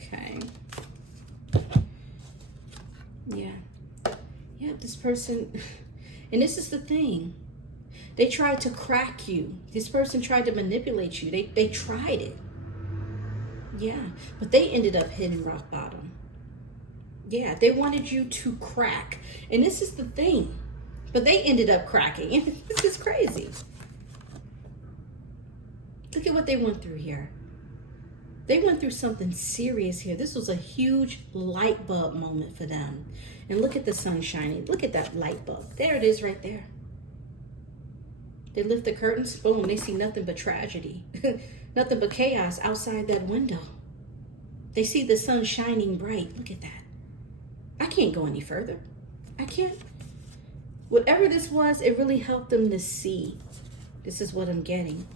Okay. Yeah. Yeah, this person, and this is the thing. They tried to crack you. This person tried to manipulate you. They tried it. Yeah, but they ended up hitting rock bottom. Yeah, they wanted you to crack. And this is the thing. But they ended up cracking. This is crazy. Look at what they went through here. They went through something serious here. This was a huge light bulb moment for them. And look at the sun shining. Look at that light bulb. There it is right there. They lift the curtains, boom, they see nothing but tragedy. Nothing but chaos outside that window. They see the sun shining bright. Look at that. I can't go any further. I can't. Whatever this was, it really helped them to see. This is what I'm getting.